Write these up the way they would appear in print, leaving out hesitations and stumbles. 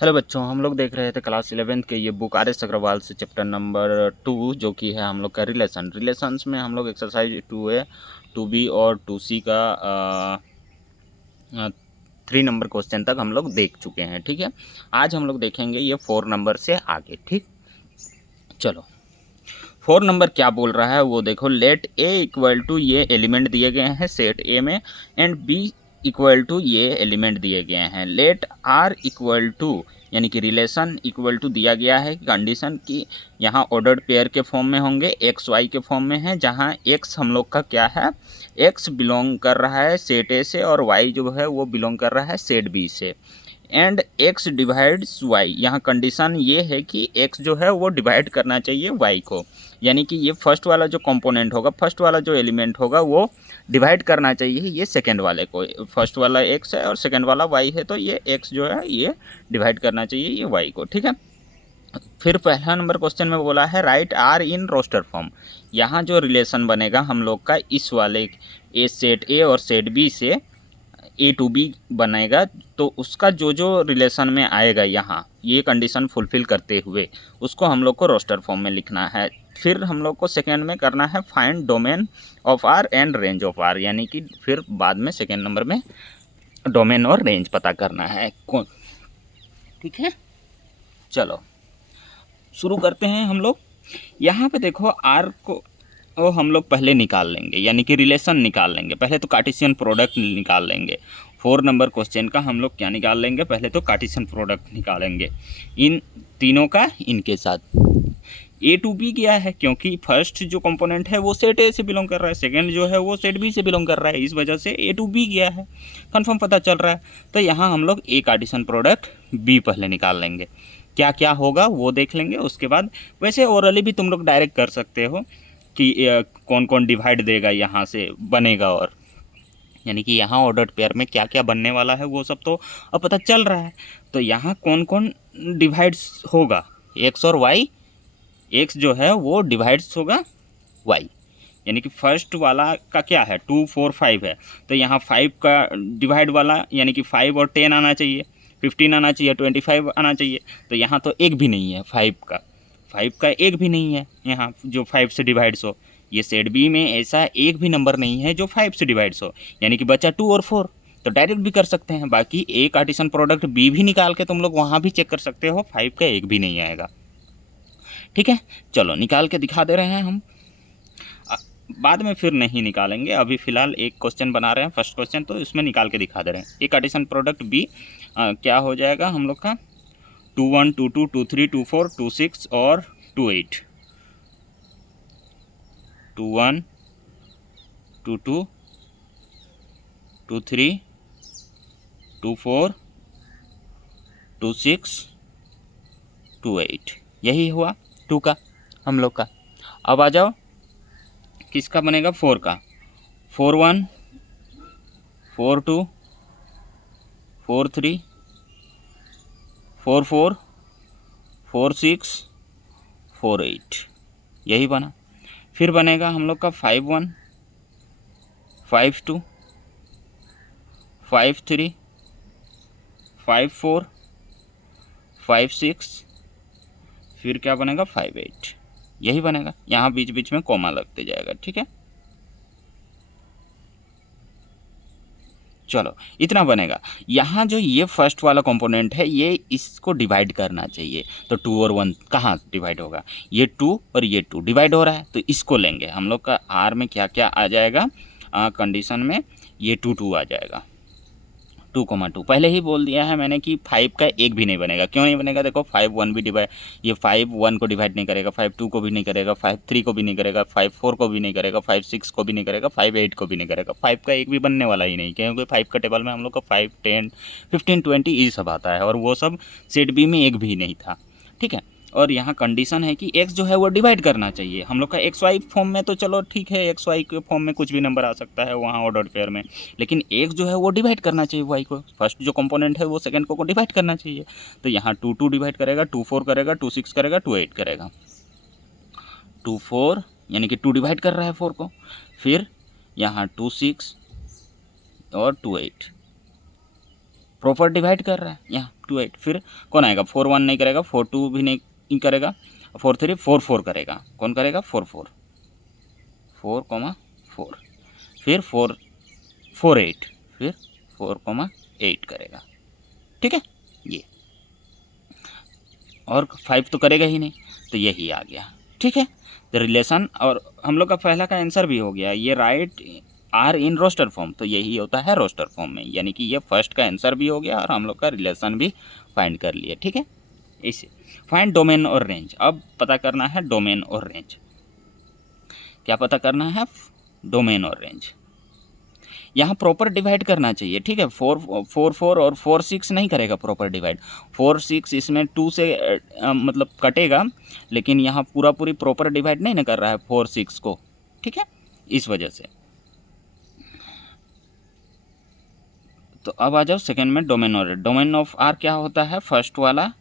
Hello बच्चों, हम लोग देख रहे थे क्लास 11th के ये बुक आर एस अग्रवाल से चैप्टर नंबर 2 जो कि है हम लोग का रिलेशंस में हम लोग एक्सरसाइज 2A 2B और 2C का 3 नंबर क्वेश्चन तक हम लोग देख चुके हैं। ठीक है, आज हम लोग देखेंगे ये 4 नंबर से आगे। ठीक, चलो 4 नंबर क्या बोल रहा है वो देखो। लेट ए इक्वल टू ये एलिमेंट दिए गए हैं सेट ए में एंड बी इक्वल टू ये एलिमेंट दिए गए हैं। लेट आर इक्वल टू यानी कि रिलेशन इक्वल टू दिया गया है कंडीशन की यहाँ ऑर्डर्ड पेयर के फॉर्म में होंगे, एक्स वाई के फॉर्म में है, जहाँ एक्स हम लोग का क्या है, एक्स बिलोंग कर रहा है सेट ए से और वाई जो है वो बिलोंग कर रहा है सेट बी से। एंड एक्स डिवाइड्स वाई, यहाँ कंडीशन ये है कि एक्स जो है वो डिवाइड करना चाहिए वाई को, यानी कि ये फर्स्ट वाला जो कंपोनेंट होगा, फर्स्ट वाला जो एलिमेंट होगा वो डिवाइड करना चाहिए ये सेकंड वाले को। फर्स्ट वाला एक्स है और सेकंड वाला वाई है, तो ये एक्स जो है ये डिवाइड करना चाहिए ये वाई को। ठीक है, फिर पहला नंबर क्वेश्चन में बोला है write R in roster form. यहाँ जो रिलेशन बनेगा हम लोग का इस वाले ए सेट ए और सेट बी से ए टू बी बनेगा, तो उसका जो जो रिलेशन में आएगा यहाँ ये कंडीशन फुलफिल करते हुए उसको हम लोग को रोस्टर फॉर्म में लिखना है। फिर हम लोग को सेकेंड में करना है find domain of R and range of R, यानी कि फिर बाद में सेकेंड नंबर में डोमेन और रेंज पता करना है कौन। ठीक है, चलो शुरू करते हैं हम लोग। यहाँ पे देखो आर को वो हम लोग पहले निकाल लेंगे, यानी कि रिलेशन निकाल लेंगे। पहले तो कार्टेशियन प्रोडक्ट निकाल लेंगे। 4 नंबर क्वेश्चन का हम लोग क्या निकाल लेंगे, पहले तो कार्टेशियन प्रोडक्ट निकालेंगे इन तीनों का इनके साथ। ए टू बी गया है क्योंकि फर्स्ट जो कंपोनेंट है वो सेट ए से बिलोंग कर रहा है, सेकंड जो है वो सेट बी से बिलोंग कर रहा है, इस वजह से ए टू बी गया है, कंफर्म पता चल रहा है। तो यहाँ हम लोग ए कार्टेशियन प्रोडक्ट बी पहले निकाल लेंगे। क्या क्या होगा वो देख लेंगे उसके बाद। वैसे ओरली भी तुम लोग डायरेक्ट कर सकते हो कि कौन कौन डिवाइड देगा यहाँ से बनेगा, और यानी कि यहाँ ऑर्डर्ड पेयर में क्या क्या बनने वाला है वो सब तो अब पता चल रहा है। तो यहाँ कौन कौन डिवाइड्स होगा, एक्स और वाई। एक्स जो है वो डिवाइड्स होगा वाई, यानी कि फर्स्ट वाला का क्या है 2 4 5 है, तो यहाँ 5 का डिवाइड वाला यानी कि 5 और 10 आना चाहिए, 15 आना चाहिए, 25 आना चाहिए। तो यहाँ तो एक भी नहीं है 5 का एक भी नहीं है यहाँ जो 5 से डिवाइड्स हो। ये सेट बी में ऐसा एक भी नंबर नहीं है जो 5 से डिवाइड्स हो, यानी कि बचा 2 और 4। तो डायरेक्ट भी कर सकते हैं। बाकी ए कार्टेशियन प्रोडक्ट बी भी निकाल के तुम लोग वहाँ भी चेक कर सकते हो, 5 का एक भी नहीं आएगा। ठीक है, चलो निकाल के दिखा दे रहे हैं हम, बाद में फिर नहीं निकालेंगे। अभी फ़िलहाल एक क्वेश्चन बना रहे हैं, फर्स्ट क्वेश्चन, तो इसमें निकाल के दिखा दे रहे हैं। एक कार्टेशियन प्रोडक्ट बी क्या हो जाएगा हम लोग का 2 1 2 2 2 3 2 4 2 6 और 2 8, 2 1 2 2 2 3 2 4 2 6 2 8, यही हुआ 2 का हम लोग का। अब आ जाओ किसका बनेगा 4 का। 4 1 4 2 4 3 4 4 4 6 4 8, यही बना। फिर बनेगा हम लोग का 5 1 5 2 5 3 5 4 5 6, फिर क्या बनेगा 5 8, यही बनेगा। यहाँ बीच बीच में कॉमा लगते जाएगा। ठीक है, चलो इतना बनेगा। यहाँ जो ये फर्स्ट वाला कंपोनेंट है ये इसको डिवाइड करना चाहिए, तो 2 और 1 कहाँ डिवाइड होगा, ये 2 और ये 2 डिवाइड हो रहा है, तो इसको लेंगे हम लोग का। आर में क्या क्या आ जाएगा कंडीशन में, ये 2 2 आ जाएगा, 2,2। पहले ही बोल दिया है मैंने कि 5 का एक भी नहीं बनेगा। क्यों नहीं बनेगा, देखो 5 1 भी डिवाइड, ये 5 1 को डिवाइड नहीं करेगा, 5 2 को भी नहीं करेगा, 5 3 को भी नहीं करेगा, 5 4 को भी नहीं करेगा, 5 6 को भी नहीं करेगा, 5 8 को भी नहीं करेगा। 5 का एक भी बनने वाला ही नहीं, क्योंकि 5 का टेबल में हम लोग का 5 10 15 20 ये सब आता है, और वो सब सेट बी में एक भी नहीं था। ठीक है, और यहाँ कंडीशन है कि x जो है वो डिवाइड करना चाहिए हम लोग का। एक्स वाई फॉर्म में तो चलो ठीक है, एक्स वाई के फॉर्म में कुछ भी नंबर आ सकता है वहाँ ऑर्डर पेयर में, लेकिन x जो है वो डिवाइड करना चाहिए y को। फर्स्ट जो कंपोनेंट है वो सेकंड को डिवाइड करना चाहिए। तो यहाँ 2 2 डिवाइड करेगा, 2 4 करेगा, 2 6 करेगा, 2 8 करेगा। 2 4 यानी कि 2 डिवाइड कर रहा है 4 को, फिर यहाँ 2 6 और 2 8, प्रॉपर डिवाइड कर रहा है यहाँ 2 8। फिर कौन आएगा, 4 1 नहीं करेगा, 4 2 भी नहीं करेगा, 4 3 4 4 करेगा। कौन करेगा, 4 4 4, फिर 4 4 8, फिर 4 8 करेगा। ठीक है, ये और 5 तो करेगा ही नहीं, तो यही आ गया। ठीक है, तो रिलेशन और हम लोग का पहला का आंसर भी हो गया। ये write R in roster form, तो यही होता है रोस्टर फॉर्म में, यानी कि ये फर्स्ट का आंसर भी हो गया और हम लोग का रिलेशन भी फाइंड कर लिए। ठीक है, इसे फाइंड डोमेन और रेंज। अब पता करना है डोमेन और रेंज। क्या पता करना है, डोमेन और रेंज। यहाँ प्रॉपर डिवाइड करना चाहिए। ठीक है, 4 और 4 6 नहीं करेगा प्रॉपर डिवाइड। 4 6 इसमें 2 से मतलब कटेगा, लेकिन यहाँ पूरा पूरी प्रॉपर डिवाइड नहीं ना कर रहा है 4 6 को। ठीक है, इस वजह से। तो अब आ जाओ सेकेंड में, डोमेन और रेंज। डोमेन ऑफ आर क्या होता है, फर्स्ट वाला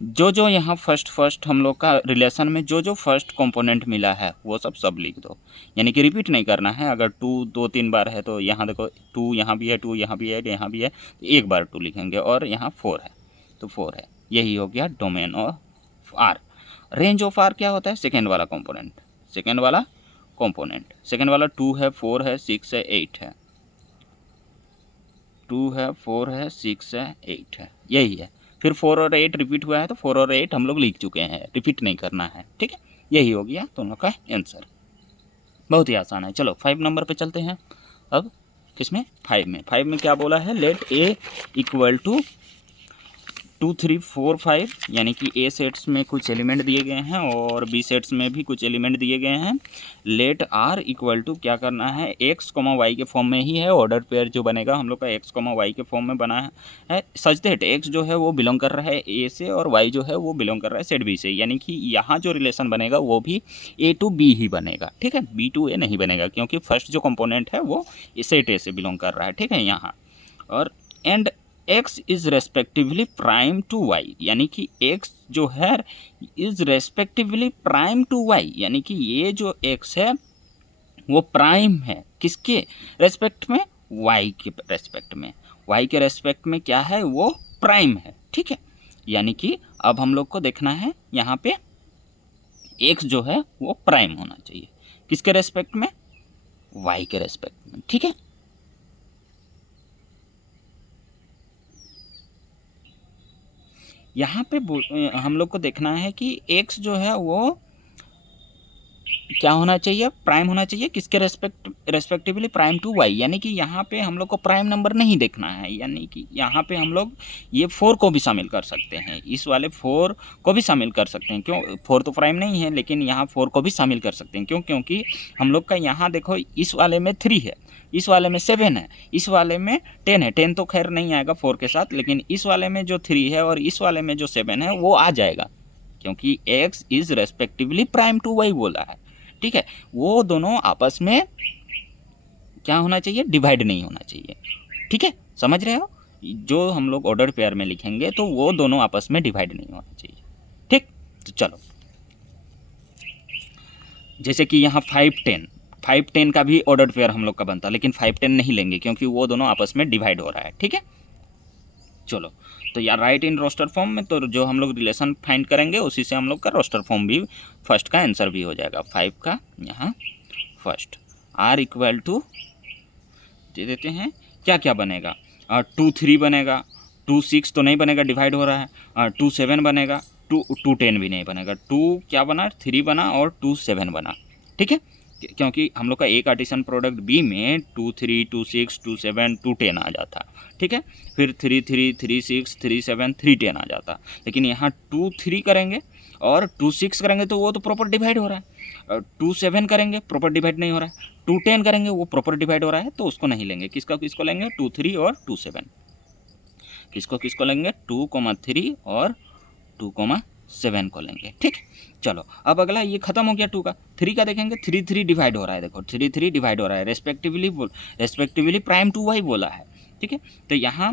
जो यहाँ फर्स्ट हम लोग का रिलेशन में जो फर्स्ट कंपोनेंट मिला है वो सब लिख दो, यानी कि रिपीट नहीं करना है। अगर 2 2 3 बार है तो यहाँ देखो 2 यहाँ भी है, 2 यहाँ भी है, यहाँ भी है, तो एक बार 2 लिखेंगे, और यहाँ 4 है तो 4 है। यही हो गया domain of R. Range of R क्या होता है, सेकेंड वाला कंपोनेंट, सेकेंड वाला 2 है, 4 है, 6 है, 8 है, 2 है, 4 है, 6 है, 8 है, यही है। फिर 4 और 8 रिपीट हुआ है, तो 4 और 8 हम लोग लिख चुके हैं, रिपीट नहीं करना है। ठीक है, यही हो गया दोनों का आंसर। बहुत ही आसान है। चलो 5 नंबर पे चलते हैं। अब किसमें, 5 में क्या बोला है, लेट ए इक्वल टू 2 3 4 5, यानी कि ए सेट्स में कुछ एलिमेंट दिए गए हैं और बी सेट्स में भी कुछ एलिमेंट दिए गए हैं। लेट आर इक्वल टू क्या करना है, एक्स कॉमा वाई के फॉर्म में ही है। ऑर्डर पेयर जो बनेगा हम लोग का एक्स कॉमा वाई के फॉर्म में बना है। सच दैट एक्स जो है वो बिलोंग कर रहा है ए से और वाई जो है वो बिलोंग कर रहा है सेट बी से, यानी कि यहाँ जो रिलेशन बनेगा वो भी ए टू बी ही बनेगा। ठीक है, बी टू ए नहीं बनेगा, क्योंकि फर्स्ट जो कंपोनेंट है वो सेट ए से बिलोंग कर रहा है। ठीक है, यहाँ और and x is respectively prime to y, यानी कि x जो है is respectively prime to y, यानी कि ये जो x है वो प्राइम है किसके रेस्पेक्ट में, y के रेस्पेक्ट में। y के रेस्पेक्ट में क्या है, वो प्राइम है। ठीक है, यानी कि अब हम लोग को देखना है यहाँ पे x जो है वो प्राइम होना चाहिए किसके रेस्पेक्ट में, y के रेस्पेक्ट में। ठीक है, यहाँ पे हम लोग को देखना है कि x जो है वो क्या होना चाहिए, प्राइम होना चाहिए किसके रेस्पेक्टिवली प्राइम टू y, यानी कि यहाँ पे हम लोग को प्राइम नंबर नहीं देखना है, यानी कि यहाँ पे हम लोग ये 4 को भी शामिल कर सकते हैं, इस वाले 4 को भी शामिल कर सकते हैं। क्यों, 4 तो प्राइम नहीं है, लेकिन यहाँ 4 को भी शामिल कर सकते हैं। क्यों, क्योंकि हम लोग का यहाँ देखो इस वाले में 3 है, इस वाले में 7 है, इस वाले में 10 है। 10 तो खैर नहीं आएगा 4 के साथ, लेकिन इस वाले में जो 3 है और इस वाले में जो 7 है वो आ जाएगा, क्योंकि x is respectively prime to y बोला है। ठीक है, वो दोनों आपस में क्या होना चाहिए, डिवाइड नहीं होना चाहिए। ठीक है, समझ रहे हो, जो हम लोग ऑर्डर पेयर में लिखेंगे तो वो दोनों आपस में डिवाइड नहीं होना चाहिए। ठीक, तो चलो जैसे कि यहाँ 5 10 का भी ऑर्डर पेयर हम लोग का बनता, लेकिन 5 10 नहीं लेंगे क्योंकि वो दोनों आपस में डिवाइड हो रहा है। ठीक है, चलो तो यार राइट इन रोस्टर फॉर्म में तो जो हम लोग रिलेशन फाइंड करेंगे उसी से हम लोग का रोस्टर फॉर्म भी फर्स्ट का आंसर भी हो जाएगा। 5 का यहाँ फर्स्ट आर इक्वल टू दे देते हैं, क्या क्या बनेगा, 2 3 बनेगा, 2 6 तो नहीं बनेगा, डिवाइड हो रहा है, 2 7 बनेगा, 2 10 भी नहीं बनेगा, 2 क्या बना, 3 बना और 2 7 बना। ठीक है, क्योंकि हम लोग का एक कार्टेशियन प्रोडक्ट बी में 2 3 2 6 2 7 2 10 आ जाता। ठीक है, फिर 3 3 3 6 3 7 3 10 आ जाता, लेकिन यहाँ 2 3 करेंगे और 2 6 करेंगे तो वो तो प्रॉपर डिवाइड हो रहा है, 2 7 करेंगे प्रॉपर डिवाइड नहीं हो रहा है, 2 10 करेंगे वो प्रॉपर डिवाइड हो रहा है, तो उसको नहीं लेंगे। किसको लेंगे, 2 3 और 2 7। किसको लेंगे, 2 3 और 2 7 को लेंगे। ठीक, चलो अब अगला ये खत्म हो गया 2 का। 3 का देखेंगे, 3 3 डिवाइड हो रहा है, देखो 3 3 डिवाइड हो रहा है, रेस्पेक्टिवली प्राइम टू y बोला है। ठीक है, तो यहाँ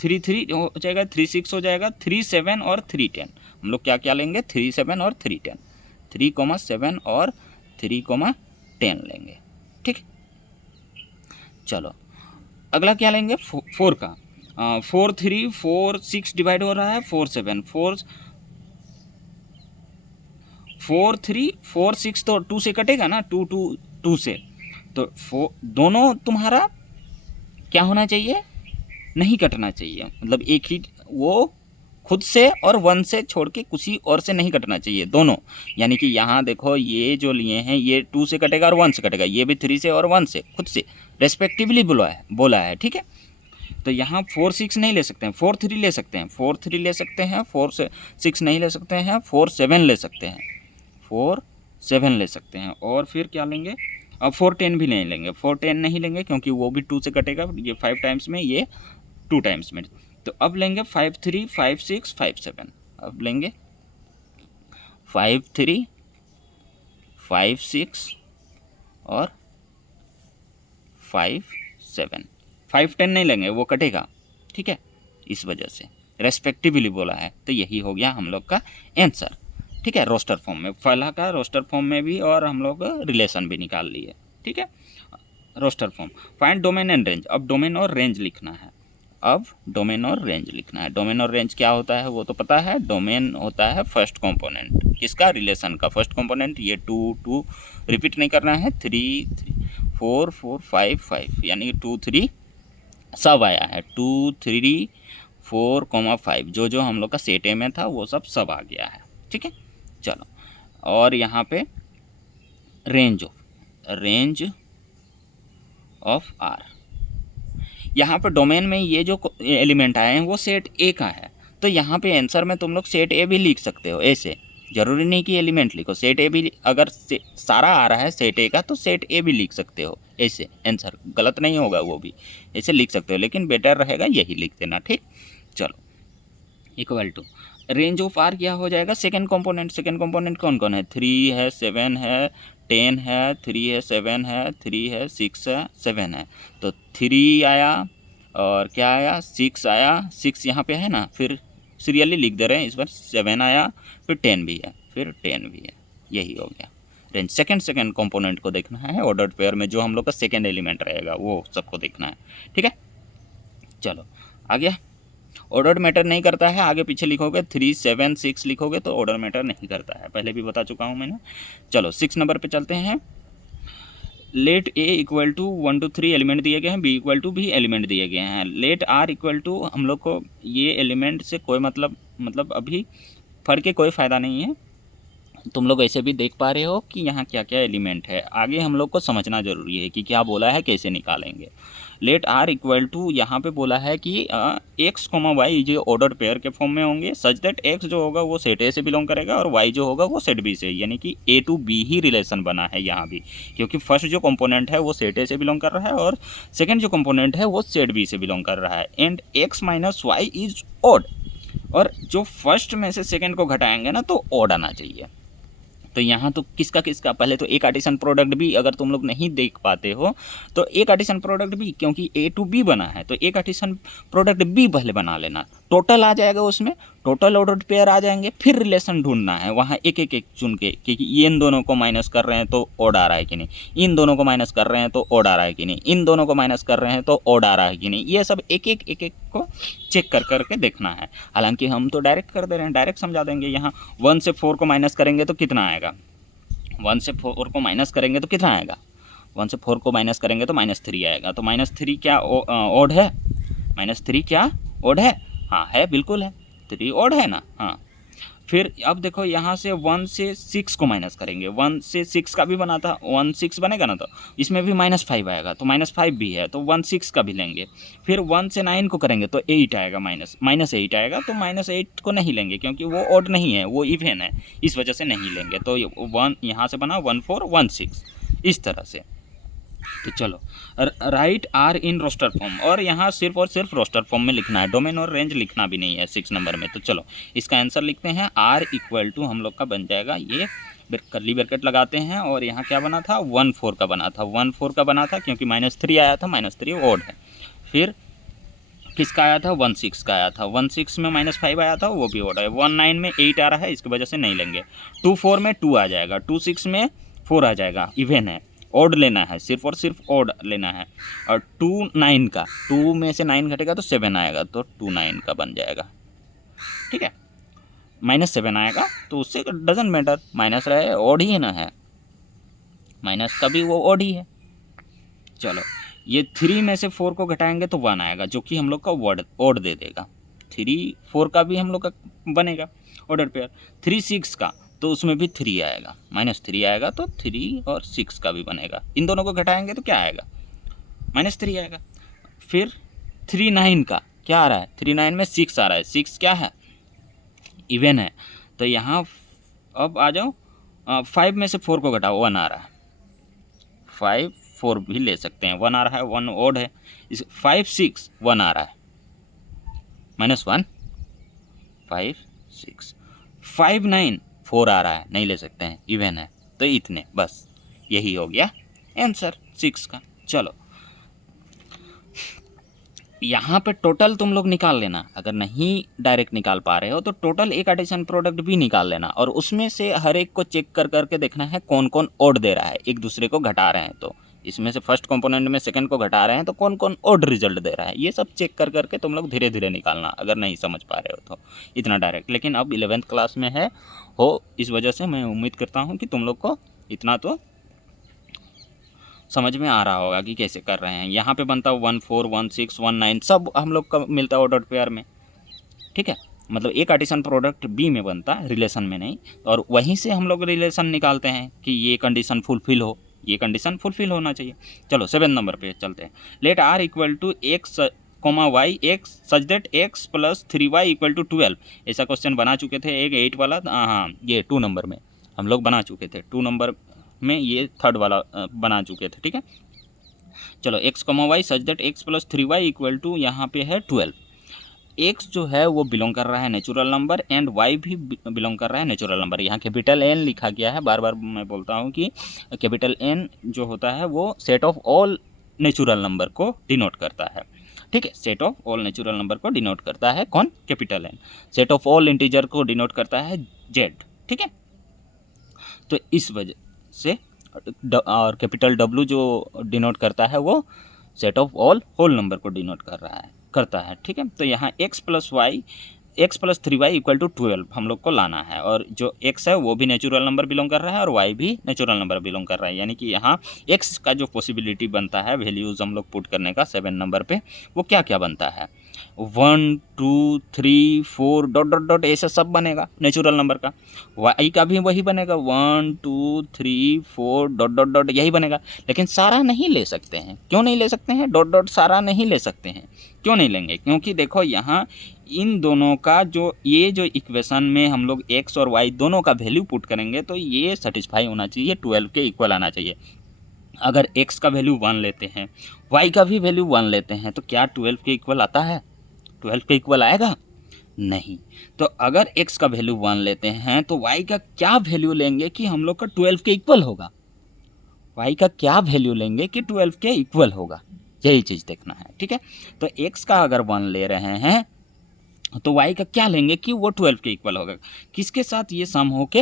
3 3 हो जाएगा, 3 6 हो जाएगा, 3 7 और 3 10। हम लोग क्या क्या लेंगे, 3 7 और 3 10, 3 7 और 3 10 लेंगे। ठीक, चलो अगला क्या लेंगे, 4 का। 4 3 4 6 डिवाइड हो रहा है 4 7 4 3 4 6 तो 2 से कटेगा ना, 2 2 2 से, तो 4 दोनों तुम्हारा क्या होना चाहिए, नहीं कटना चाहिए, मतलब एक ही वो खुद से और 1 से छोड़ के किसी और से नहीं कटना चाहिए दोनों। यानी कि यहाँ देखो ये जो लिए हैं ये 2 से कटेगा और 1 से कटेगा, ये भी 3 से और 1 से खुद से रेस्पेक्टिवली बोला है ठीक है। तो यहाँ 4 6 नहीं ले सकते हैं, 4 3 ले सकते हैं, 4 3 ले सकते हैं, 4 6 नहीं ले सकते हैं, 4 7 ले सकते हैं, 4 7 ले सकते हैं, और फिर क्या लेंगे, अब 4 10 भी नहीं लेंगे, 4 10 नहीं लेंगे क्योंकि वो भी 2 से कटेगा, ये 5 टाइम्स में, ये 2 टाइम्स में। तो अब लेंगे 5 3 5 6 5 7, अब लेंगे 5 3 5 6 और 5 7, 5 10 नहीं लेंगे, वो कटेगा ठीक है, इस वजह से रेस्पेक्टिवली बोला है। तो यही हो गया हम लोग का आंसर ठीक है, रोस्टर फॉर्म में, पहला का रोस्टर फॉर्म में भी, और हम लोग रिलेशन भी निकाल लिए ठीक है। Roster form, find domain and range, अब डोमेन और रेंज लिखना है, अब डोमेन और रेंज लिखना है। डोमेन और रेंज क्या होता है वो तो पता है, डोमेन होता है फर्स्ट कंपोनेंट किसका, रिलेशन का फर्स्ट कंपोनेंट, ये 2 2 रिपीट नहीं करना है, 3 3 4 4 5 5, यानी 2 3 सब आया है, 2 3 4 5, जो हम लोग का सेट ए में था वो सब आ गया है ठीक है। चलो, और यहाँ पे रेंज ऑफ आर, यहाँ पर डोमेन में ये जो एलिमेंट आए हैं वो सेट ए का है, तो यहाँ पे आंसर में तुम लोग सेट ए भी लिख सकते हो, ऐसे जरूरी नहीं कि एलिमेंट लिखो, सेट ए भी अगर सारा आ रहा है सेट ए का तो सेट ए भी लिख सकते हो, ऐसे आंसर गलत नहीं होगा, वो भी ऐसे लिख सकते हो, लेकिन बेटर रहेगा यही लिख देना ठीक। चलो, equal to range of R क्या हो जाएगा, सेकेंड कंपोनेंट कौन कौन है, 3 है 7 है 10 है, 3 है 7 है, 3 है 6 है 7 है, तो 3 आया और क्या आया 6 आया, 6 यहाँ पे है ना, फिर सीरियली लिख दे रहे हैं, इस बार 7 आया, फिर 10 भी है, फिर 10 भी है, यही हो गया रेंज। सेकेंड कंपोनेंट को देखना है, ऑर्डर्ड पेयर में जो हम लोग का सेकेंड एलिमेंट रहेगा वो सबको देखना है ठीक है। चलो आ गया, ऑर्डर मैटर नहीं करता है, आगे पीछे लिखोगे 3 7 6 लिखोगे तो ऑर्डर मैटर नहीं करता है, पहले भी बता चुका हूँ मैंने। चलो 6 नंबर पे चलते हैं, let A equal to 1 2 3 element दिए गए हैं, बी इक्वल टू भी एलिमेंट दिए गए हैं, लेट आर इक्वल टू, हम लोग को ये एलिमेंट से कोई मतलब अभी फर्क के कोई फ़ायदा नहीं है, तुम लोग ऐसे भी देख पा रहे हो कि यहाँ क्या क्या एलिमेंट है, आगे हम लोग को समझना ज़रूरी है कि क्या बोला है, कैसे निकालेंगे। लेट आर इक्वल टू, यहाँ पे बोला है कि एक्स कोमा वाई जो ऑर्डर पेयर के फॉर्म में होंगे, सच दैट एक्स जो होगा वो सेट ए से बिलोंग करेगा और वाई जो होगा वो सेट बी से, यानी कि ए टू बी ही रिलेशन बना है यहाँ भी, क्योंकि फर्स्ट जो कंपोनेंट है वो सेट ए से बिलोंग कर रहा है और सेकेंड जो कंपोनेंट है वो सेट बी से बिलोंग कर रहा है, and X minus Y is odd, और जो फर्स्ट में से सेकेंड को घटाएंगे ना तो ऑड आना चाहिए। तो यहाँ तो किसका पहले तो एक कार्टेशियन प्रोडक्ट भी अगर तुम लोग नहीं देख पाते हो तो एक कार्टेशियन प्रोडक्ट भी, क्योंकि ए टू बी बना है तो एक कार्टेशियन प्रोडक्ट बी पहले बना लेना, टोटल आ जाएगा उसमें, टोटल ऑर्डर पेयर आ जाएंगे, फिर रिलेशन ढूंढना है वहाँ एक एक चुन के कि इन दोनों को माइनस कर रहे हैं तो ऑड आ रहा है कि नहीं, इन दोनों को माइनस कर रहे हैं तो ऑड आ रहा है कि नहीं, इन दोनों को माइनस कर रहे हैं तो ऑड आ रहा है कि नहीं, ये सब एक एक को चेक कर करके देखना है। हालांकि हम तो डायरेक्ट कर दे रहे हैं, डायरेक्ट समझा देंगे, यहाँ 1 से 4 को माइनस करेंगे तो कितना आएगा, 1 से 4 को माइनस करेंगे तो कितना आएगा, 1 से 4 को माइनस करेंगे तो -3 आएगा, तो -3 क्या ऑड है, -3 क्या ऑड है, हाँ है, बिल्कुल है, 3 ऑड है ना, हाँ। फिर अब देखो यहाँ से 1 से 6 को माइनस करेंगे, 1 से 6 का भी बना था, 1 6 बनेगा ना, तो इसमें भी -5 आएगा, तो -5 भी है, तो 1 6 का भी लेंगे। फिर 1 से 9 को करेंगे तो 8 आएगा, -8 आएगा, तो -8 को नहीं लेंगे क्योंकि वो ऑड नहीं है, वो इवन है, इस वजह से नहीं लेंगे। तो 1 यहाँ से बना 1 4 1 6, इस तरह से। तो चलो write R in roster form, और यहाँ सिर्फ और सिर्फ रोस्टर फॉर्म में लिखना है, डोमेन और रेंज लिखना भी नहीं है 6 नंबर में। तो चलो इसका आंसर लिखते हैं, आर इक्वल टू हम लोग का बन जाएगा, ये कर्ली ब्रैकेट लगाते हैं, और यहाँ क्या बना था 1 4 का बना था, 1 4 का बना था क्योंकि -3 आया था, -3 ऑड है। फिर किसका आया था 1 6 का आया था, 1 6 में -5 आया था, वो भी ऑड है। 1 9 में 8 आ रहा है, इसकी वजह से नहीं लेंगे। 2 4 में 2 आ जाएगा, 2 6 में 4 आ जाएगा, इवन है। ओड लेना है, सिर्फ और सिर्फ ओड लेना है। और 2 9 का, 2 में से 9 घटेगा तो 7 आएगा, तो 2 9 का बन जाएगा, ठीक है। -7 आएगा तो उससे डजन मैटर, माइनस रहे ओड ही ना है, माइनस का भी वो ओड ही है। चलो ये 3 में से 4 को घटाएंगे तो 1 आएगा, जो कि हम लोग का ओड दे देगा। 3 4 का भी हम लोग का बनेगा ऑर्डर पेयर। 3 6 का तो उसमें भी 3 आएगा, -3 आएगा, तो 3 और 6 का भी बनेगा। इन दोनों को घटाएंगे तो क्या आएगा, -3 आएगा। फिर 3 9 का क्या आ रहा है, 3 9 में 6 आ रहा है, 6 क्या है, इवन है। तो यहाँ अब आ जाओ, 5 में से 4 को घटाओ, 1 आ रहा है, 5 4 भी ले सकते हैं, 1 आ रहा है, 1 ओड है। इस 5 6 1 आ रहा है, -1 5 6, 5 9 4 आ रहा है, नहीं ले सकते हैं, इवन है। तो इतने, बस यही हो गया आंसर 6 का। चलो यहाँ पे टोटल तुम लोग निकाल लेना, अगर नहीं डायरेक्ट निकाल पा रहे हो तो टोटल एक एडिशन प्रोडक्ट भी निकाल लेना, और उसमें से हर एक को चेक कर करके देखना है कौन कौन ओड दे रहा है, एक दूसरे को घटा रहे हैं तो इसमें से फर्स्ट कंपोनेंट में सेकंड को घटा रहे हैं तो कौन कौन ओड रिजल्ट दे रहा है, ये सब चेक कर करके तुम लोग धीरे धीरे निकालना, अगर नहीं समझ पा रहे हो तो इतना डायरेक्ट। लेकिन अब 11th क्लास में है हो, इस वजह से मैं उम्मीद करता हूँ कि तुम लोग को इतना तो समझ में आ रहा होगा कि कैसे कर रहे हैं। यहाँ पे बनता है 1 4 1 6 1 9, सब हम लोग का मिलता है ऑर्डर पेयर में, ठीक है। मतलब एक एडिशन प्रोडक्ट बी में बनता है, रिलेशन में नहीं, और वहीं से हम लोग रिलेशन निकालते हैं कि ये कंडीशन फुलफिल हो, ये कंडीशन फुलफिल होना चाहिए। चलो 7 नंबर पे चलते हैं। Let R equal to X comma Y X such that X plus 3y equal to 12। ऐसा क्वेश्चन बना चुके थे एक 8 वाला, हाँ ये 2 नंबर में हम लोग बना चुके थे, 2 नंबर में ये 3rd वाला बना चुके थे, ठीक है। चलो X comma Y such that X plus 3y equal to यहाँ पे है 12। एक्स जो है वो बिलोंग कर रहा है नेचुरल नंबर, एंड वाई भी बिलोंग कर रहा है नेचुरल नंबर। यहाँ कैपिटल एन लिखा गया है, बार बार मैं बोलता हूँ कि कैपिटल एन जो होता है वो set of all natural number को डिनोट करता है, ठीक है। Set of all natural number को डिनोट करता है कौन, capital N. Set of all integer को डिनोट करता है जेड, ठीक है। तो इस वजह से और कैपिटल डब्ल्यू जो डिनोट करता है वो set of all whole number को डिनोट करता है, ठीक है। तो यहाँ x plus 3y equal to 12 हम लोग को लाना है, और जो x है वो भी नेचुरल नंबर बिलोंग कर रहा है और y भी नेचुरल नंबर बिलोंग कर रहा है, यानी कि यहाँ x का जो पॉसिबिलिटी बनता है वैल्यूज़ हम लोग पुट करने का 7 नंबर पे, वो क्या क्या बनता है, 1 2 3 4 डॉट डॉट डॉट ऐसा सब बनेगा नेचुरल नंबर का। y का भी वही बनेगा, 1 2 3 4 डॉट डॉट डॉट यही बनेगा। लेकिन सारा नहीं ले सकते हैं, क्यों नहीं ले सकते हैं, डॉट डॉट सारा नहीं ले सकते हैं, क्यों नहीं लेंगे, क्योंकि देखो यहाँ इन दोनों का जो ये जो इक्वेशन में हम लोग x और y दोनों का वैल्यू पुट करेंगे तो ये सेटिस्फाई होना चाहिए, 12 के इक्वल आना चाहिए। अगर x का वैल्यू 1 लेते हैं, y का भी वैल्यू 1 लेते हैं, तो क्या 12 के इक्वल आता है, 12 के इक्वल आएगा नहीं। तो अगर x का वैल्यू 1 लेते हैं तो y का क्या वैल्यू लेंगे कि हम लोग का 12 के इक्वल होगा, y का क्या वैल्यू लेंगे कि 12 के इक्वल होगा, यही चीज़ देखना है, ठीक है। तो x का अगर 1 ले रहे हैं तो y का क्या लेंगे कि वो 12 के इक्वल होगा, किसके साथ ये सम हो के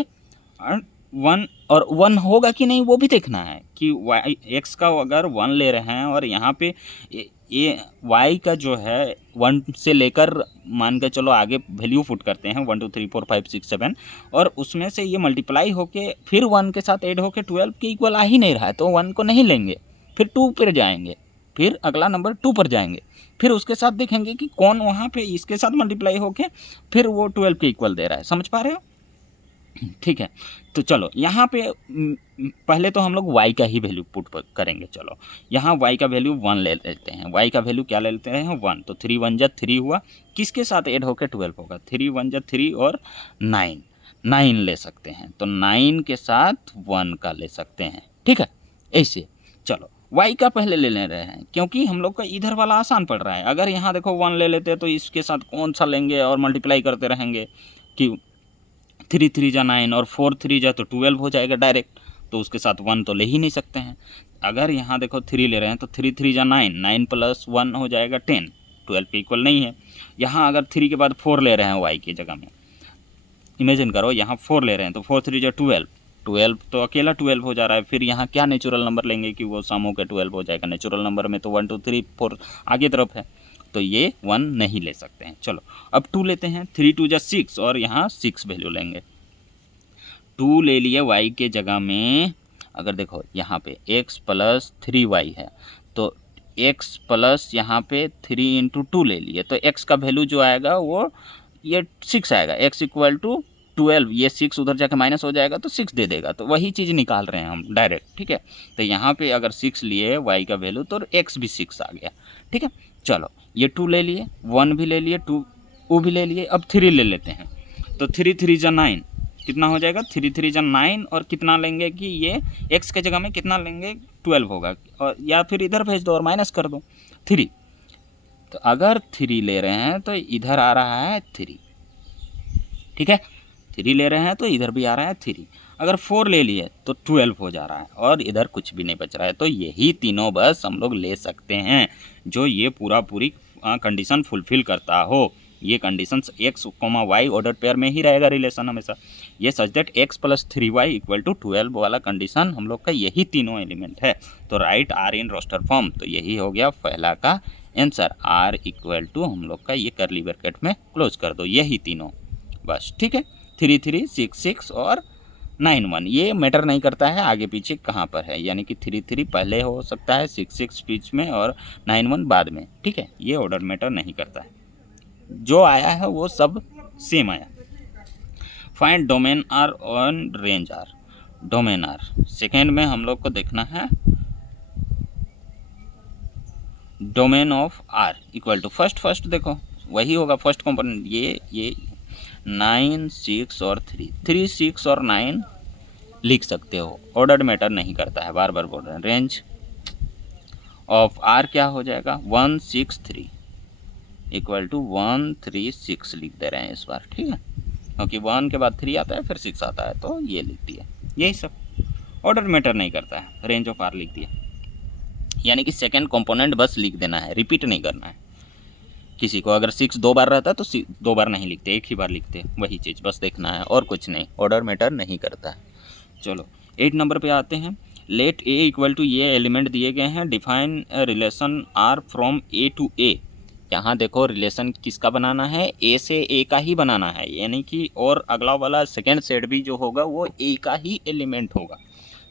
1 और 1 होगा कि नहीं वो भी देखना है कि y x का अगर 1 ले रहे हैं और यहाँ पे ये y का जो है 1 से लेकर मान के चलो आगे वैल्यू पुट करते हैं 1 2 3 4 5 6 7, और उसमें से ये मल्टीप्लाई होके फिर 1 के साथ ऐड होके 12 के इक्वल आ ही नहीं रहा है, तो 1 को नहीं लेंगे, फिर 2 पर जाएंगे, फिर अगला नंबर 2 पर जाएंगे, फिर उसके साथ देखेंगे कि कौन वहाँ पे इसके साथ मल्टीप्लाई होके फिर वो 12 के इक्वल दे रहा है, समझ पा रहे हो, ठीक है। तो चलो यहाँ पे पहले तो हम लोग y का ही वैल्यू पुट करेंगे। चलो यहाँ y का वैल्यू 1 ले लेते हैं, y का वैल्यू क्या ले लेते हैं 1, तो 3 1 जा 3 हुआ, किसके साथ ऐड होकर 12 होगा, 3 1 जा 3 और 9 ले सकते हैं, तो 9 के साथ 1 का ले सकते हैं, ठीक है। ऐसे चलो y का पहले ले रहे हैं क्योंकि हम लोग का इधर वाला आसान पड़ रहा है। अगर यहाँ देखो 1 ले लेते तो इसके साथ कौन सा लेंगे और मल्टीप्लाई करते रहेंगे कि 3 3 जा 9 और 4 3 जा तो 12 हो जाएगा डायरेक्ट, तो उसके साथ 1 तो ले ही नहीं सकते हैं। अगर यहाँ देखो 3 ले रहे हैं तो 3 3 जा 9, 9 प्लस 1 हो जाएगा 10, 12 के इक्वल नहीं है। यहाँ अगर 3 के बाद 4 ले रहे हैं y की जगह में, इमेजिन करो यहाँ 4 ले रहे हैं तो 4 3 जा 12, 12 तो अकेला 12 हो जा रहा है, फिर यहाँ क्या नेचुरल नंबर लेंगे कि वो सम होकर 12 हो जाएगा। नेचुरल नंबर में तो 1 2 3 4 आगे तरफ है, तो ये 1 नहीं ले सकते हैं। चलो अब 2 लेते हैं, 3 2 जा 6 और यहाँ 6 वैल्यू लेंगे। 2 ले लिए y के जगह में, अगर देखो यहाँ पे x प्लस 3y है तो x प्लस यहाँ पे 3 इंटू 2 ले लिए, तो x का वैल्यू जो आएगा वो ये 6 आएगा। x इक्वल टू 12, ये 6 उधर जाके माइनस हो जाएगा तो 6 दे देगा, तो वही चीज़ निकाल रहे हैं हम डायरेक्ट, ठीक है। तो यहाँ पे अगर 6 लिए y का वैल्यू तो x भी 6 आ गया, ठीक है। चलो ये 2 ले लिए, 1 भी ले लिए, 2 भी ले लिए, अब 3 ले लेते हैं। तो 3 3 जा 9 कितना हो जाएगा, 3 3 जा 9 और कितना लेंगे कि ये x के जगह में कितना लेंगे 12 होगा, और या फिर इधर भेज दो और माइनस कर दो 3। तो अगर 3 ले रहे हैं तो इधर आ रहा है 3, ठीक है। 3 ले रहे हैं तो इधर भी आ रहा है 3। अगर 4 ले लिए तो 12 हो जा रहा है और इधर कुछ भी नहीं बच रहा है। तो यही तीनों बस हम लोग ले सकते हैं जो ये पूरी कंडीशन फुलफिल करता हो। ये condition x, y order pair में ही रहेगा रिलेशन हमेशा। ये such that x plus 3y equal to 12 वाला कंडीशन हम लोग का यही तीनों एलिमेंट है। तो write r in roster form, तो यही हो गया पहला का आंसर। r इक्वल टू हम लोग का ये करली ब्रैकेट में क्लोज कर दो, यही तीनों बस, ठीक है। 3 3 6 6 और 9 1 ये मैटर नहीं करता है आगे पीछे कहाँ पर है, यानी कि 3 3 पहले हो सकता है, 6 6 बीच में और 9 1 बाद में, ठीक है। ये ऑर्डर मैटर नहीं करता है, जो आया है वो सब सेम आया। Find domain R on range R. Domain R second में हम लोग को देखना है domain of R equal to first देखो वही होगा फर्स्ट कंपोनेंट, ये 9 6 और 3 6 और 9 लिख सकते हो, ऑर्डर मैटर नहीं करता है, बार बार बोल रहे हैं। रेंज ऑफ आर क्या हो जाएगा 1 6 3 इक्वल टू 1 3 6 लिख दे रहे हैं इस बार, ठीक है, क्योंकि 1 के बाद 3 आता है फिर 6 आता है, तो ये लिख दिया। यही सब, ऑर्डर मैटर नहीं करता है, रेंज ऑफ आर लिख दिया। यानी कि सेकेंड कंपोनेंट बस लिख देना है, रिपीट नहीं करना है। किसी को अगर 6 2 बार रहता है तो 2 बार नहीं लिखते, एक ही बार लिखते, वही चीज़ बस देखना है और कुछ नहीं, ऑर्डर मैटर नहीं करता है। चलो 8 नंबर पे आते हैं। लेट ए इक्वल टू, ये एलिमेंट दिए गए हैं, define relation R from A to A. यहाँ देखो रिलेशन किसका बनाना है, ए से ए का ही बनाना है, यानी कि और अगला वाला सेकेंड सेट भी जो होगा वो ए का ही एलिमेंट होगा,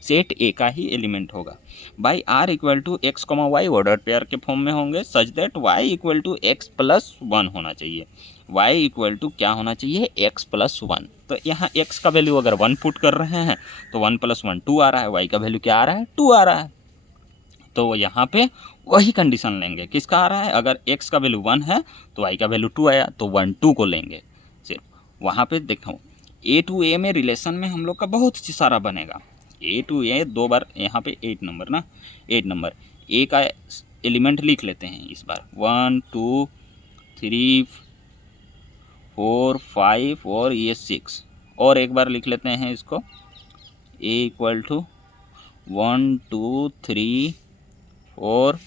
सेट ए का ही एलिमेंट होगा। By R equal to X comma Y order pair के फॉर्म में होंगे, such that Y equal to X plus 1 होना चाहिए। वाई इक्वल टू क्या होना चाहिए, एक्स प्लस 1। तो यहाँ एक्स का वैल्यू अगर 1 पुट कर रहे हैं तो 1 प्लस 1 2 आ रहा है, वाई का वैल्यू क्या आ रहा है 2 आ रहा है। तो यहाँ पे वही कंडीशन लेंगे, किसका आ रहा है, अगर x का वैल्यू 1 है तो y का वैल्यू 2 आया, तो 1 2 को लेंगे सिर्फ। वहाँ पे देखो a टू a में रिलेशन में हम लोग का बहुत सारा बनेगा, a टू a 2 बार, यहाँ पे 8 नंबर ना, 8 नंबर a का एलिमेंट लिख लेते हैं इस बार, 1 2 3 4 5 और ये 6, और एक बार लिख लेते हैं इसको, a इक्वल टू 1 2 3 4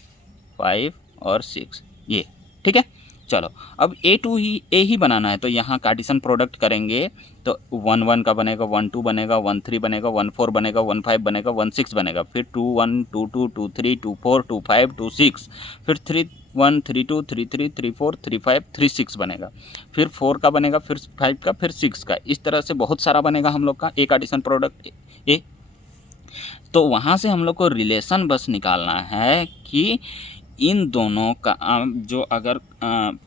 5 और 6, ये ठीक है। चलो अब ए ही बनाना है, तो यहाँ कार्टेशियन प्रोडक्ट करेंगे तो 1 1 का बनेगा, 1 2 बनेगा, 1 3 बनेगा, 1 4 बनेगा, 1 5 बनेगा, 1 6 बनेगा, फिर 2 1 2 2 2 3 2 4 2 5 2 6, फिर 3 1 3 2 3 3 3 4 3 5 3 6 बनेगा, फिर 4 का बनेगा, फिर 5 का, फिर 6 का, इस तरह से बहुत सारा बनेगा हम लोग का ए कार्टेशियन प्रोडक्ट ए। तो वहाँ से हम लोग को रिलेशन बस निकालना है कि इन दोनों का जो अगर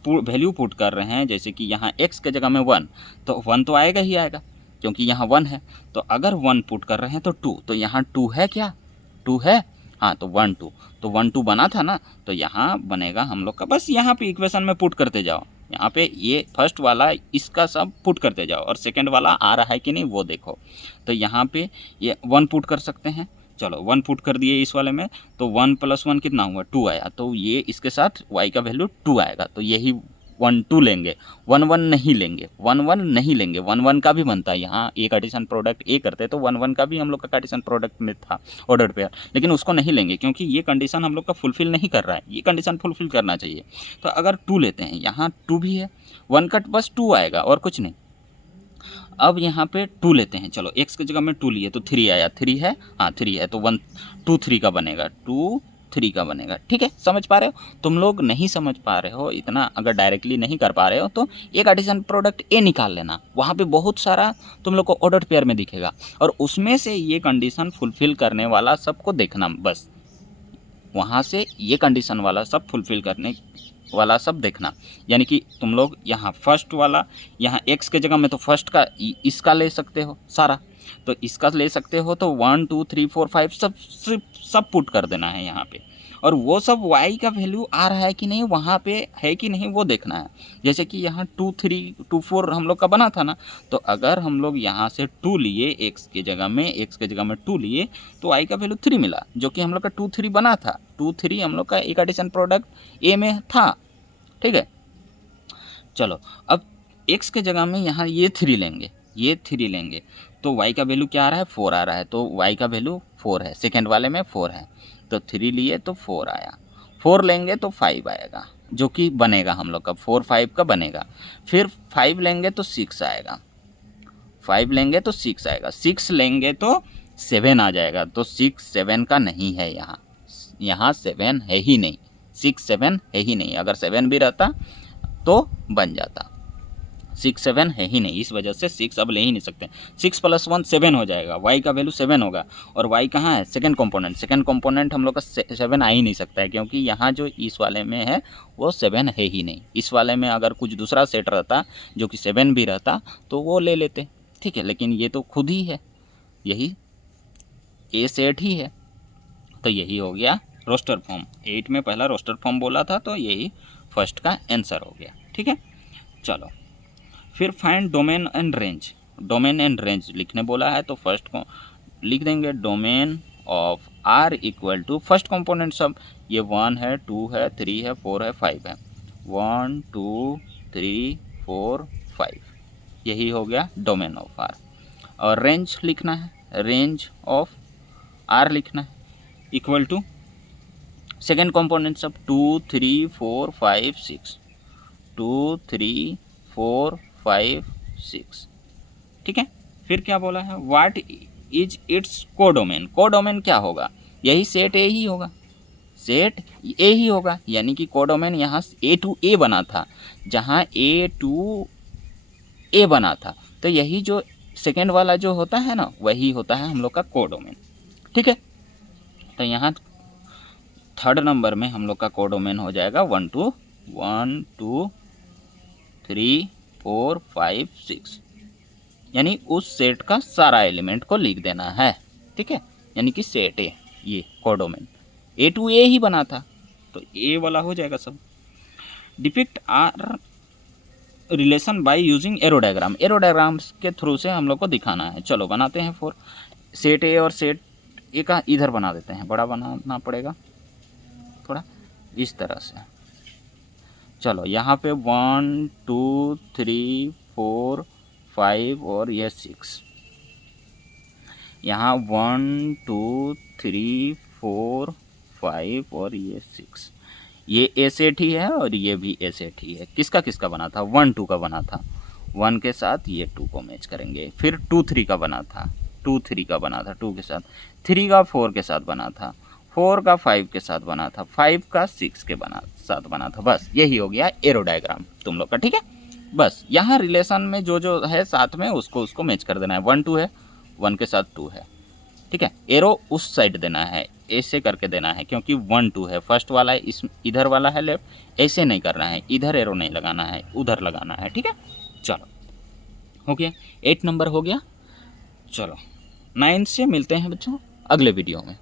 वैल्यू पुट कर रहे हैं, जैसे कि यहाँ x के जगह में 1, तो 1 तो आएगा ही आएगा क्योंकि यहाँ 1 है, तो अगर 1 पुट कर रहे हैं तो 2, तो यहाँ 2 है क्या, 2 है, हाँ, तो 1 2, तो 1 2 बना था ना, तो यहाँ बनेगा हम लोग का, बस यहाँ पे इक्वेशन में पुट करते जाओ, यहाँ पे ये फर्स्ट वाला इसका सब पुट करते जाओ और सेकंड वाला आ रहा है कि नहीं वो देखो। तो यहाँ पे ये 1 पुट कर सकते हैं, चलो 1 पुट कर दिए इस वाले में, तो 1 प्लस 1 कितना हुआ 2 आया, तो ये इसके साथ y का वैल्यू 2 आएगा, तो यही 1 2 लेंगे, 1 1 नहीं लेंगे, 1 1 नहीं लेंगे, 1 1 का भी बनता है, यहाँ ए कार्टेशियन प्रोडक्ट ए करते तो 1 1 का भी हम लोग का कार्टेशियन प्रोडक्ट में था ऑर्डर पेयर, लेकिन उसको नहीं लेंगे क्योंकि ये कंडीशन हम लोग का फुलफिल नहीं कर रहा है, ये कंडीशन फुलफिल करना चाहिए। तो अगर 2 लेते हैं, यहाँ 2 भी है, 1 का बस 2 आएगा और कुछ नहीं। अब यहाँ पे 2 लेते हैं, चलो x की जगह में 2 लिए तो 3 आया, 3 है, हाँ 3 है तो 1 2 3 का बनेगा, 2 3 का बनेगा। ठीक है, समझ पा रहे हो? तुम लोग नहीं समझ पा रहे हो इतना, अगर डायरेक्टली नहीं कर पा रहे हो तो एक एडिशन प्रोडक्ट ए निकाल लेना, वहाँ पे बहुत सारा तुम लोग को ऑर्डर पेयर में दिखेगा और उसमें से ये कंडीशन फुलफिल करने वाला सबको देखना, बस वहाँ से ये कंडीशन वाला सब फुलफिल करने वाला सब देखना। यानी कि तुम लोग यहाँ फर्स्ट वाला, यहाँ x के जगह में तो फर्स्ट का इसका ले सकते हो सारा, तो इसका ले सकते हो तो 1 2 3 4 5 सब पुट कर देना है यहाँ पे, और वो सब y का वैल्यू आ रहा है कि नहीं, वहाँ पे है कि नहीं वो देखना है। जैसे कि यहाँ 2 3 2 4 हम लोग का बना था ना, तो अगर हम लोग यहाँ से 2 लिए x के जगह में 2 लिए तो y का वैल्यू 3 मिला, जो कि हम लोग का 2 3 बना था। 2 3 हम लोग का एक एडिशन प्रोडक्ट ए में था। ठीक है, चलो अब x के जगह में यहाँ ये 3 लेंगे, ये 3 लेंगे तो y का वैल्यू क्या आ रहा है, 4 आ रहा है, तो y का वैल्यू 4 है, सेकेंड वाले में 4 है, तो 3 लिए तो 4 आया, 4 लेंगे तो 5 आएगा, जो कि बनेगा हम लोग का 4 5 का बनेगा। फिर 5 लेंगे तो 6 आएगा, 5 लेंगे तो 6 आएगा, 6 लेंगे तो 7 आ जाएगा, तो 6 7 का नहीं है, यहाँ 7 है ही नहीं, 6 7 है ही नहीं, अगर 7 भी रहता तो बन जाता, 6 7 है ही नहीं, इस वजह से 6 अब ले ही नहीं सकते। 6 + 1 7 हो जाएगा, y का वैल्यू 7 होगा, और y कहाँ है, सेकंड कंपोनेंट हम लोग का 7 आ ही नहीं सकता है, क्योंकि यहाँ जो इस वाले में है वो 7 है ही नहीं। इस वाले में अगर कुछ दूसरा सेट रहता जो कि 7 भी रहता तो वो ले लेते, ठीक है, लेकिन ये तो खुद ही है, यही ए सेट ही है, तो यही हो गया रोस्टर फॉर्म। 8 में पहला रोस्टर फॉर्म बोला था, तो यही फर्स्ट का आंसर हो गया। ठीक है, चलो फिर find domain and range. Domain and range लिखने बोला है, तो फर्स्ट को लिख देंगे domain of R equal to first component सब, ये 1 है 2 है 3 है 4 है 5 है, 1 2 3 4 5, यही हो गया डोमेन ऑफ आर। और रेंज लिखना है, रेंज ऑफ आर लिखना है इक्वल टू सेकेंड कंपोनेंट सब 2 3 4 5 6, 2 3 4 5 6। ठीक है, फिर क्या बोला है, what is it's codomain. Codomain क्या होगा, यही सेट ए ही होगा, सेट ए ही होगा, यानी कि कोडोमेन यहाँ ए टू ए बना था, जहाँ ए टू ए बना था, तो यही जो सेकेंड वाला जो होता है ना, वही होता है हम लोग का कोडोमेन। ठीक है, तो यहाँ थर्ड नंबर में हम लोग का कोडोमेन हो जाएगा 1 2 3 4 5 6, यानी उस सेट का सारा एलिमेंट को लिख देना है। ठीक है, यानी कि सेट ए, ये कोडोमेन ए टू ए ही बना था, तो ए वाला हो जाएगा सब। Depict R relation by using arrow diagram. Arrow diagrams के थ्रू से हम लोग को दिखाना है। चलो बनाते हैं। फॉर सेट ए और सेट ए का इधर बना देते हैं, बड़ा बनाना पड़ेगा थोड़ा इस तरह से। चलो यहाँ पे 1 2 3 4 5 और ये 6, यहाँ 1 2 3 4 5 और ये 6, ये ए सेट ही है और ये भी ए सेट ही है। किसका किसका बना था, 1 2 का बना था, 1 के साथ ये 2 को मैच करेंगे। फिर 2 3 का बना था, 2 3 का बना था 2 के साथ, 3 का 4 के साथ बना था, 4 का 5 के साथ बना था, 5 का 6 के साथ बना था। बस यही हो गया एरो डायग्राम तुम लोग का। ठीक है, बस यहाँ रिलेशन में जो है साथ में उसको मैच कर देना है। 1 2 है, 1 के साथ 2 है। ठीक है, एरो उस साइड देना है, ऐसे करके देना है, क्योंकि 1 2 है, फर्स्ट वाला है, इस इधर वाला है लेफ्ट, ऐसे नहीं करना है, इधर एरो नहीं लगाना है, उधर लगाना है। ठीक है, चलो हो गया, 8 नंबर हो गया। चलो 9 से मिलते हैं बच्चों अगले वीडियो में।